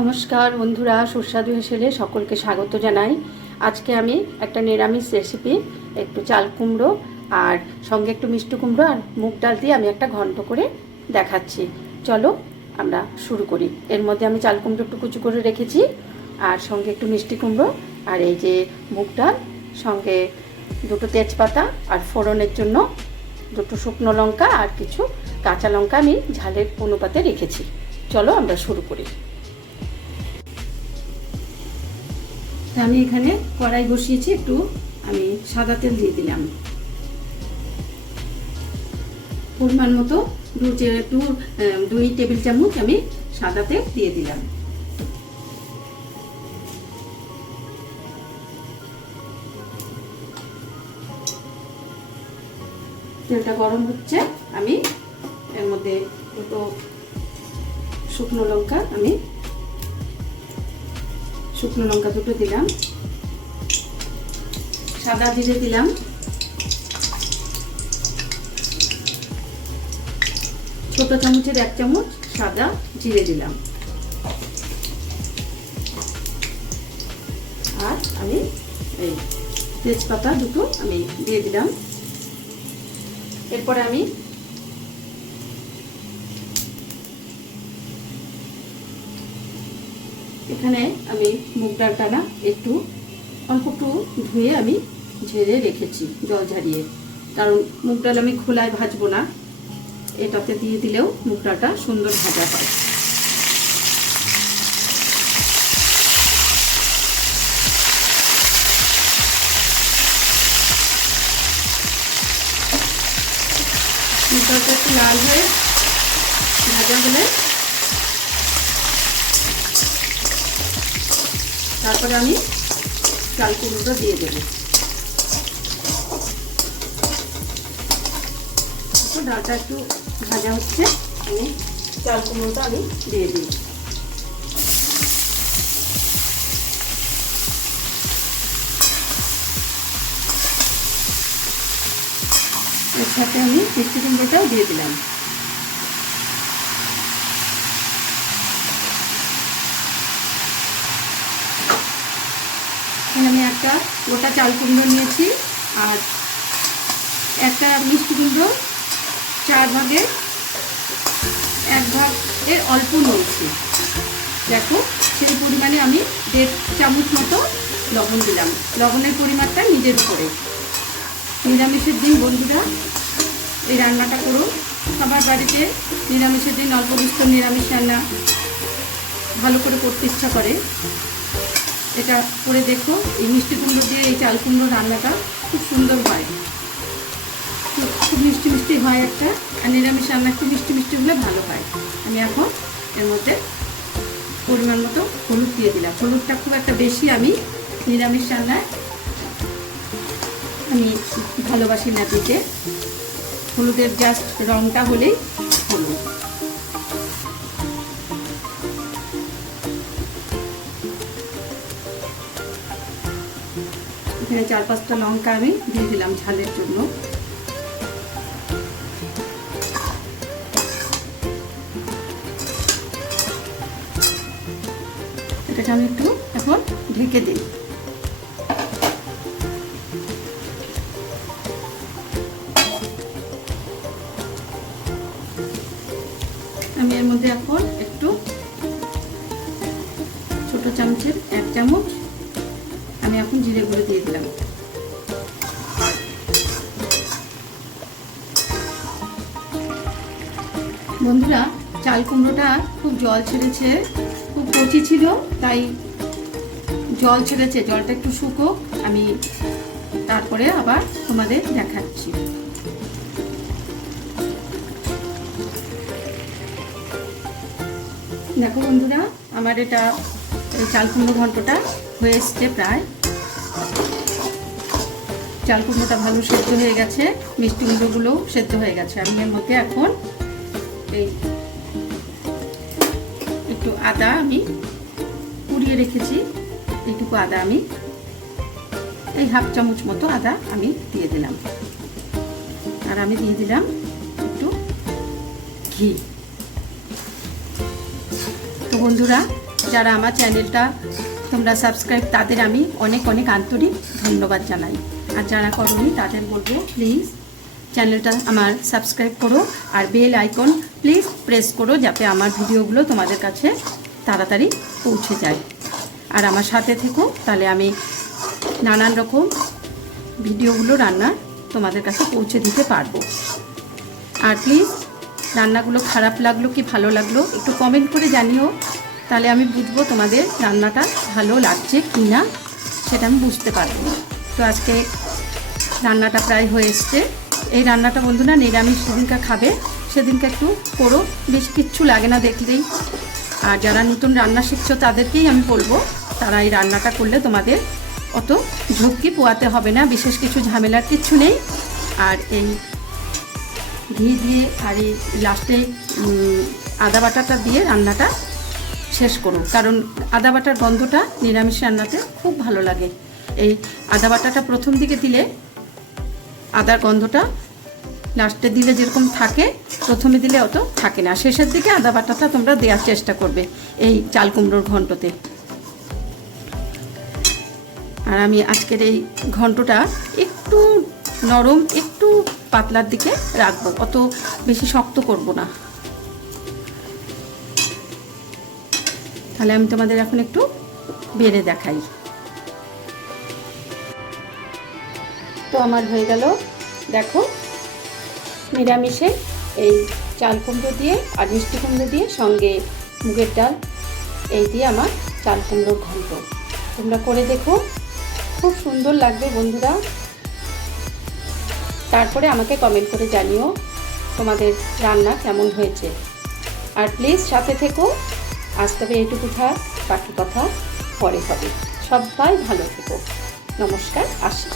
নমস্কার বন্ধুরা, সুস্বাদু হেসেলে সকলকে স্বাগত জানাই। আজকে আমি একটা নিরামিষ রেসিপি, একটু চাল কুমড়ো আর সঙ্গে একটু মিষ্টি কুমড়ো আর মুগ ডাল দিয়ে আমি একটা ঘন্ট করে দেখাচ্ছি। চলো আমরা শুরু করি। এর মধ্যে আমি চাল কুমড়ো একটু কুচি করে রেখেছি, আর সঙ্গে একটু মিষ্টি কুমড়ো, আর এই যে মুগ ডাল, সঙ্গে দুটো তেজপাতা, আর ফোড়নের জন্য দুটো শুকনো লঙ্কা আর কিছু কাঁচা লঙ্কা আমি ঝালের অনুপাতে রেখেছি। চলো আমরা শুরু করি। আমি এখানে কড়াই বসিয়েছি, একটু আমি সাদা তেল দিয়ে দিলাম পরিমাণ মতো, 2 টেবিল চামচ আমি সাদা তেল দিয়ে দিলাম। তেলটা গরম হচ্ছে, আমি এর মধ্যে দুটো শুকনো লঙ্কা দুটো দিলাম, সাদা জিরে দিলাম, ছোট চামচের 1 চামচ সাদা জিরে দিলাম, আর আমি এই তেজপাতা দুটো আমি দিয়ে দিলাম। এরপরে আমি এখানে মুগ ডালটা একটু অল্প একটু ধুয়ে আমি ঝেড়ে রেখেছি জল ঝারিয়ে, কারণ মুগ ডাল আমি খোলায় ভাজবো না, এটাতে দিয়ে দিলেও মুগ ডালটা সুন্দর ভাজা হয়। মুগ ডালটা একটু লাল হয়ে ভাজা হলে তারপরে আমি চাল কুমড়োটা দিয়ে দেবো। ডালটা একটু ভাজা হচ্ছে, আমি চাল কুমড়োটা আমি দিয়ে দিই। এর সাথে আমি মিষ্টি কুমড়োটাও দিয়ে দিলাম। আমি একটা গোটা চাল কুমড়ো নিয়েছি, আর একটা মিষ্টি কুমড়ো 4 ভাগের 1 ভাগের অল্প নিয়েছি। দেখো, সেই পরিমাণে আমি 1.5 চামচ মতো লবণ দিলাম। লবণের পরিমাণটা নিজের উপরে। নিরামিষের দিন বন্ধুরা এই রান্নাটা করো, সবার বাড়িতে নিরামিষের দিন অল্প বিস্তর নিরামিষ রান্না ভালো করে করতে ইচ্ছা করে। এটা করে দেখো, এই মিষ্টি কুমড়ো দিয়ে এই চাল কুমড়ো রান্নাটা খুব সুন্দর হয়, খুব মিষ্টি মিষ্টি হয় একটা, আর নিরামিষ রান্না একটু মিষ্টি মিষ্টি হলে ভালো হয়। আমি এখন এর মধ্যে পরিমাণ মতো হলুদ দিয়ে দিলাম। হলুদটা খুব একটা বেশি আমি নিরামিষ রান্নায় আমি ভালোবাসি না দিতে, হলুদের জাস্ট রঙটা হলেই হলুদ। এখানে 4-5টা লঙ্কা আমি দিয়ে দিলাম ঝালের জন্য। এটাকে আমি একটু এখন ঢেকে দিই। আমি এর মধ্যে এখন একটু ছোট চামচের 1 চামচ আমি এখন জিরে গুঁড়ো দিয়ে দিলাম। বন্ধুরা, চাল কুমড়োটা খুব জল ছেড়েছে, খুব কচি ছিল, তাই জল ছেড়েছে। জলটা একটু শুকোক, আমি তারপরে আবার তোমাদের দেখাচ্ছি। দেখো বন্ধুরা, আমার এটা চাল কুমড়ো ঘন্টটা হয়ে এসছে প্রায়। চাল কুমড়োটা ভালো সেদ্ধ হয়ে গেছে, মিষ্টি কুমড়োগুলোও সেদ্ধ হয়ে গেছে। আমি এর মধ্যে এখন এই একটু আদা আমি কুড়িয়ে রেখেছি, এইটুকু আদা আমি এই 1/2 চামচ মতো আদা আমি দিয়ে দিলাম, আর আমি দিয়ে দিলাম একটু ঘি। তো বন্ধুরা, যারা আমার চ্যানেলটা তোমরা সাবস্ক্রাইব, তাদের আমি অনেক অনেক আন্তরিক ধন্যবাদ জানাই। আর যারা করোনি তাদের বলবো প্লিজ চ্যানেলটা আমার সাবস্ক্রাইব করো, আর বেল আইকন প্লিজ প্রেস করো, যাতে আমার ভিডিওগুলো তোমাদের কাছে তাড়াতাড়ি পৌঁছে যায়। আর আমার সাথে থেকো, তাহলে আমি নানান রকম ভিডিওগুলো রান্না তোমাদের কাছে পৌঁছে দিতে পারবো। আর প্লিজ রান্নাগুলো খারাপ লাগলো কি ভালো লাগলো একটু কমেন্ট করে জানিও, তাহলে আমি বুঝবো তোমাদের রান্নাটা ভালো লাগছে কি না, সেটা আমি বুঝতে পারবো। তো আজকে রান্নাটা প্রায় হয়ে এসছে। এই রান্নাটা বন্ধুরা নিরামিষ যেদিনকে খাবে সেদিনকে একটু করো, বেশি কিচ্ছু লাগে না দেখলেই। আর যারা নতুন রান্না শিখছো তাদেরকেই আমি বলবো, তারা এই রান্নাটা করলে তোমাদের অত ঝক্কি পোয়াতে হবে না, বিশেষ কিছু ঝামেলার কিচ্ছু নেই। আর এই ঘি দিয়ে আর এই লাস্টে আদা বাটাটা দিয়ে রান্নাটা শেষ করো, কারণ আদা বাটার গন্ধটা নিরামিষ রান্নাতে খুব ভালো লাগে। এই আদা বাটাটা প্রথম দিকে দিলে আদার গন্ধটা লাস্টে দিলে যেরকম থাকে, প্রথমে দিলে অত থাকে না, শেষের দিকে আদা বাটাটা তোমরা দেওয়ার চেষ্টা করবে এই চাল কুমড়োর ঘন্টতে। আর আমি আজকের এই ঘন্টটা একটু নরম, একটু পাতলার দিকে রাখবো, অত বেশি শক্ত করব না। তাহলে আমি তোমাদের এখন একটু বেড়ে দেখাই। তো আমার হয়ে গেল, দেখো নিরামিষে এই চাল কুমড়ো দিয়ে আর মিষ্টি কুমড়ো দিয়ে, সঙ্গে মুগের ডাল, এই দিয়ে আমার চাল কুমড়োর ঘন্ট। তোমরা করে দেখো, খুব সুন্দর লাগবে বন্ধুরা। তারপরে আমাকে কমেন্ট করে জানিও তোমাদের রান্না কেমন হয়েছে। আর প্লিজ সাথে থেকো। আজ তবে এইটুকু থাক, বাকি কথা পরে হবে। সবাই ভালো থেকো। নমস্কার, আসি।